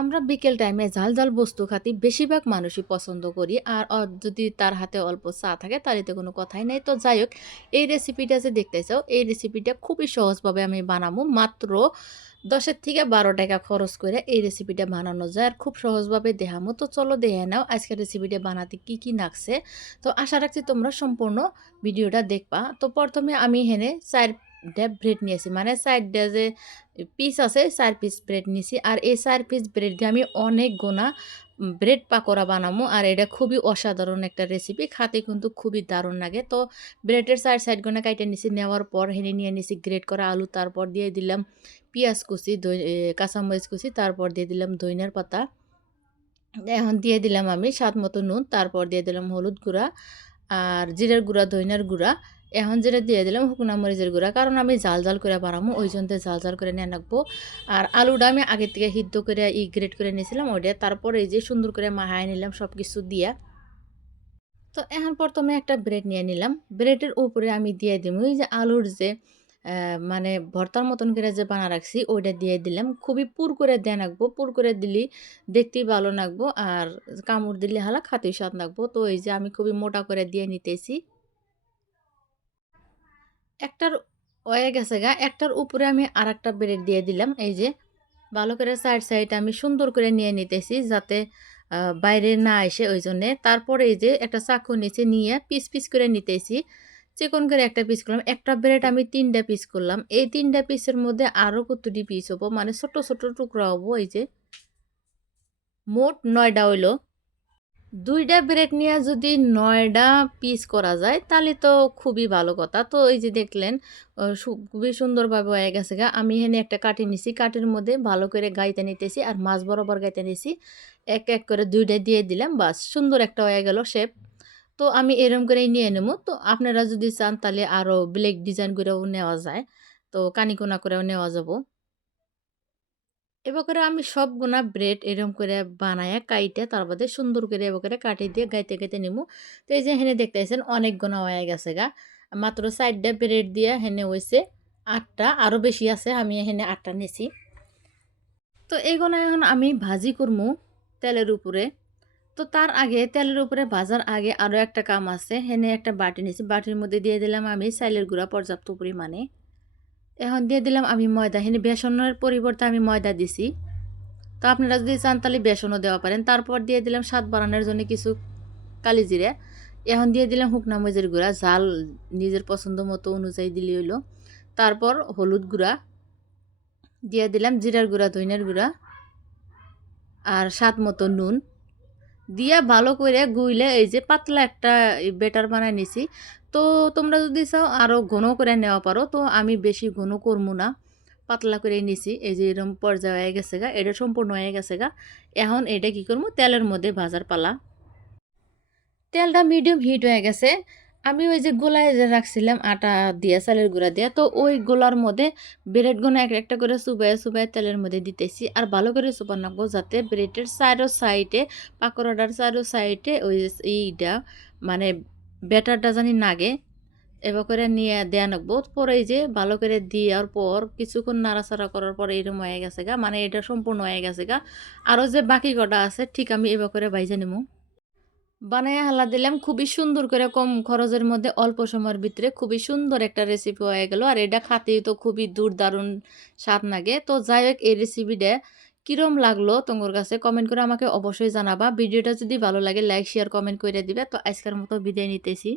আমরা বিকেল টাইমে ঝাল ঝাল বস্তু খাতি বেশিরভাগ মানুষই পছন্দ করি। আর যদি তার হাতে অল্প চা থাকে, তাহলে তো কোনো কথাই নেই। তো যাই হোক, এই রেসিপিটা যে দেখতে চাও, এই রেসিপিটা খুবই সহজভাবে আমি বানাবো মাত্র দশের থেকে বারো টাকা খরচ করে এই রেসিপিটা বানানো যায় আর খুব সহজভাবে দেখামো। তো চলো দেখে নাও আজকের রেসিপিটা বানাতে কি কি নাকছে তো আশা রাখছি তোমরা সম্পূর্ণ ভিডিওটা দেখবা। তো প্রথমে আমি হেনে চার ড্যাব ব্রেড নিয়েছি মানে চারটা যে পিস আছে চার পিস ব্রেড নিয়েছি আর এই চার পিস ব্রেড দিয়ে আমি অনেক গোনা ব্রেড পাকোড়া বানাবো আর এটা খুবই অসাধারণ একটা রেসিপি খাতে কিন্তু খুবই দারুণ লাগে। তো ব্রেডের সাইড সাইড গোনা কাইটে নিছি। নেওয়ার পর হেনে নিয়ে নিছি গ্রেড করা আলু। তারপর দিয়ে দিলাম পেঁয়াজ কুচি, দই কাঁচামরিচ কুচি। তারপর দিয়ে দিলাম দইনার পাতা। এখন দিয়ে দিলাম আমি স্বাদ মতো নুন। তারপর দিয়ে দিলাম হলুদ গুঁড়া। আর জিরার গুঁড়া, দইনার গুঁড়া। এখন যেটা দিয়ে দিলাম, শুকনা মরিচের গুঁড়া। কারণ আমি জাল জাল করে বানাবো, ওই জন্য জাল জাল করে নিয়ে রাখব। আর আলুটা আমি আগে থেকে সিদ্ধ করে ই গ্রেট করে নিয়েছিলাম ওইটা। তারপরে এই যে সুন্দর করে মাহায় নিলাম সব কিছু দিয়া। তো এখন প্রথমে একটা ব্রেড নিয়ে নিলাম। ব্রেডের উপরে আমি দিয়ে দিব ওই যে আলুর যে মানে ভর্তার মতন করে যে বানা রাখছি, ওইটা দিয়ে দিলাম। খুবই পুর করে দেন রাখব। পুর করে দিলি দেখতেই ভালো লাগবো। আর কামড় দিলে হালা খাতেই স্বাদ লাগবো। তো এই যে আমি খুবই মোটা করে দিয়ে নিতেছি। একটার হয়ে গেছে গা, একটার উপরে আমি আর একটা ব্রেড দিয়ে দিলাম। এই যে, ভালো করে সাইড সাইড আমি সুন্দর করে নিয়ে নিতেছি যাতে বাইরে না আসে ওই জন্যে। তারপরে এই যে, একটা চাকু নিচে নিয়ে পিস পিস করে নিতেছি। চিকন করে একটা পিস করলাম। একটা ব্রেড আমি তিনটা পিস করলাম। এই তিনটা পিসের মধ্যে আরও কতটি পিস হব? মানে ছোট ছোট টুকরা হব। এই যে, মোট নয়টা হইল। দুইটা ব্রেড নিয়ে যদি নয়টা পিস করা যায়, তাহলে তো খুবই ভালো কথা। তো এই যে দেখলেন খুবই সুন্দরভাবে হয়ে গেছে গা। আমি এখানে একটা কাটি নিছি কাটির মধ্যে ভালো করে গাইতে নিতেছি আর মাছ বরাবর গাইতে নিছি। এক এক করে দুইটা দিয়ে দিলাম, বাস, সুন্দর একটা হয়ে গেল শেপ তো আমি এরম করেই নিয়ে নেব। তো আপনারা যদি চান, তাহলে আরও ব্লেক ডিজাইন করেও নেওয়া যায়। তো কানিকোনা করেও নেওয়া যাব। এবার করে আমি সবগুনা ব্রেড এরকম করে বানায়া কাইটে তার বাদে সুন্দর করে এবার করে কাটি দিয়ে গাইতে গাইতে নিমু। তো এই যে হেনে দেখতেছেন অনেক গোনা হয়ে গেছে গা। মাত্র চারটা ব্রেড দিয়ে হেনে হয়েছে আটটা আরও বেশি আছে, আমি এখানে আটটা নিছি। তো এই গোনা এখন আমি ভাজি করমু তেলের উপরে। তো তার আগে তেলের উপরে ভাজার আগে আরও একটা কাম আছে, হেনে একটা বাটি নিছি, বাটির মধ্যে দিয়ে দিলাম আমি চাইলের গুঁড়া পর্যাপ্ত পরিমাণে। এখন দিয়ে দিলাম আমি ময়দা। এখানে বেসনের পরিবর্তে আমি ময়দা দিছি। তো আপনারা যদি চান তাহলে বেসনও দেওয়া পারেন। তারপর দিয়ে দিলাম স্বাদ বাড়ানোর জন্য কিছু কালি জিরে। এখন দিয়ে দিলাম শুকনা মরিচের গুঁড়া। ঝাল নিজের পছন্দ মতো অনুযায়ী দিলে হইল তারপর হলুদ গুঁড়া। দিয়ে দিলাম জিরার গুঁড়া, ধইনার গুঁড়া। আর স্বাদ মতো নুন। দিয়া ভালো করে গুইলে এই যে পাতলা একটা বেটার বানায় নিছি। তো তোমরা যদি চাও আরও ঘন করে নেওয়া পারো, তো আমি বেশি ঘন করব না। পাতলা করে নিছি, এই যে এরম পর্যায়ে হয়ে গেছে গা, এটা সম্পূর্ণ হয়ে গেছে গা। এখন এটা কি করব তেলের মধ্যে ভাজার পালা। তেলটা মিডিয়াম হিট হয়ে গেছে। আমি ওই যে গোলায় যে রাখছিলাম আটা দিয়া, চালের গুঁড়া দিয়া, তো ওই গোলার মধ্যে ব্রেড গোনা এক একটা করে চুবাই চুবাই তেলের মধ্যে দিতেছি। আর ভালো করে চুপান রাখব যাতে ব্রেডের চারো সাইডে পাকোড়াটার চারো সাইডে ওই এইটা মানে ব্যাটারটা জানি নাগে, এবার করে নিয়ে দেয়া রাখব। পরে যে ভালো করে দেওয়ার পর কিছুক্ষণ নাড়াচাড়া করার পর এরকম হয়ে গেছে গা মানে এটা সম্পূর্ণ হয়ে গেছে গা। আরও যে বাকি কটা আছে, ঠিক আমি এবার করে বাইজে নেব বানায় হালা দিলাম, খুবই সুন্দর করে কম খরচের মধ্যে অল্প সময়ের ভিতরে খুবই সুন্দর একটা রেসিপি হয়ে গেল। আর এটা খাতেই তো খুবই দূর দুর্দারুণ স্বাদ লাগে। তো যাই হোক, এই রেসিপিটা কিরম লাগল তোমার কাছে কমেন্ট করে আমাকে অবশ্যই জানাবা। ভিডিওটা যদি ভালো লাগে লাইক শেয়ার কমেন্ট করে দিবে। তো আজকের মতো বিদায় নিতেছি।